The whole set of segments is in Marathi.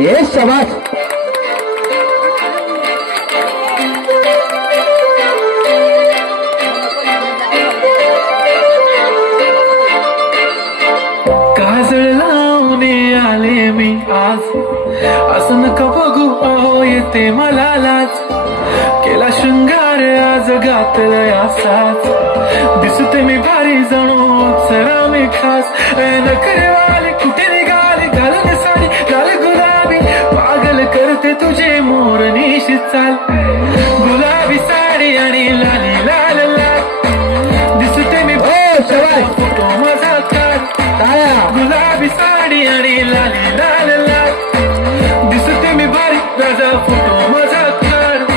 ये शाबाश. काजळ लावून आले मी आज, असं नका बघू अहो येते मला लाज. केला शृंगार आज घातलाय असाच, दिसते मी भारी जणू सरा मी खास. नखरेवाले कुठे निघाले घालून साडी लाल गुलाबी, पागल करते तुझे मोरनीशी चाल. गुलाबी साडी आणि लाली लाल लाल, दिसते मी फोटो माझा काढ. गुलाबी साडी आणि लाली लाल लाल, दिसते मी भारी राजा फोटो माझा काढ.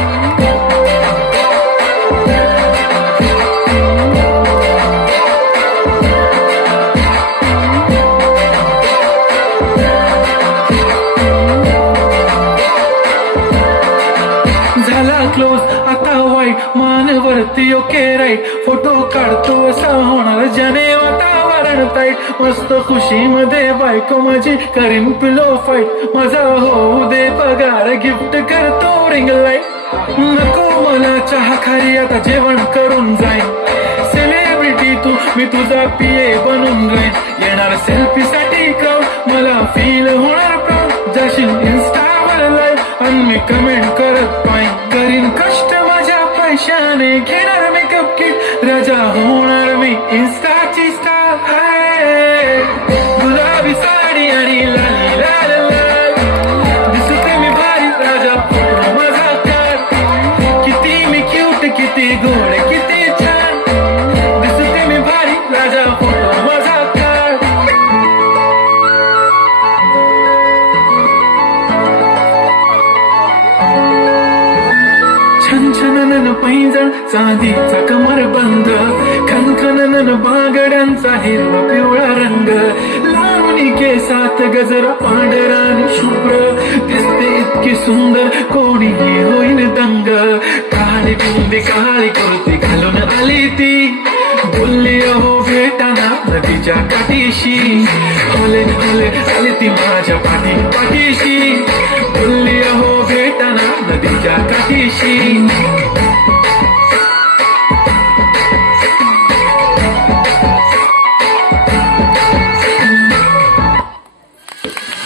झाला क्लोज आता वाईट, मानवरती ओके राईट. फोटो काढतो असा होणार ज्याने वातावरण ताईट. मस्त खुशीमध्ये बायको माझी करीन पिलो फाईट. माझा होऊ दे पगार गिफ्ट करतो रिंग लाईट. नको मला चहा खारी आता जेवण करून जाईन. सेलिब्रिटी तू मी तुझा पिये बनून राहीन. येणार सेल्फी साठी क्राऊड मला फील होणार प्राऊड. जाशील इन्स्टावर लाईव्ह आणि मी कमेंट करत पाहिन. करीन कष्ट माझ्या पैशाने, घेणार मेकअप किट, राजा होणार मी इन्स्टाची स्टार. गुलाबी साडी आणि लाली लाल लाल, दिसते मी भारी राजा फोटो माझा काढ. किती मी क्यूट किती गोड किती छान, दिसते मी भारी राजा फोटो माझा काढ. छन छनन पैंजण चांदीचा कमरबंद, खनखनन बागड्यांचा हिरवा पिवळा रंग. लावणी केसात गजरा पांढरा आणि शुभ्र, दिसते इतकी सुंदर कोणीही होईन दंग. काळी बिंदी काळी कुर्ती घालून आली ती, बोलली अहो भेटाना नदीच्या काठीशी. ओले ओले आली ती माझ्या पाठीशी, बोलली अहो भेटाना नदीच्या काठीशी.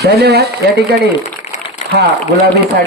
धन्यवाद. या ठिकाणी हा गुलाबी साडी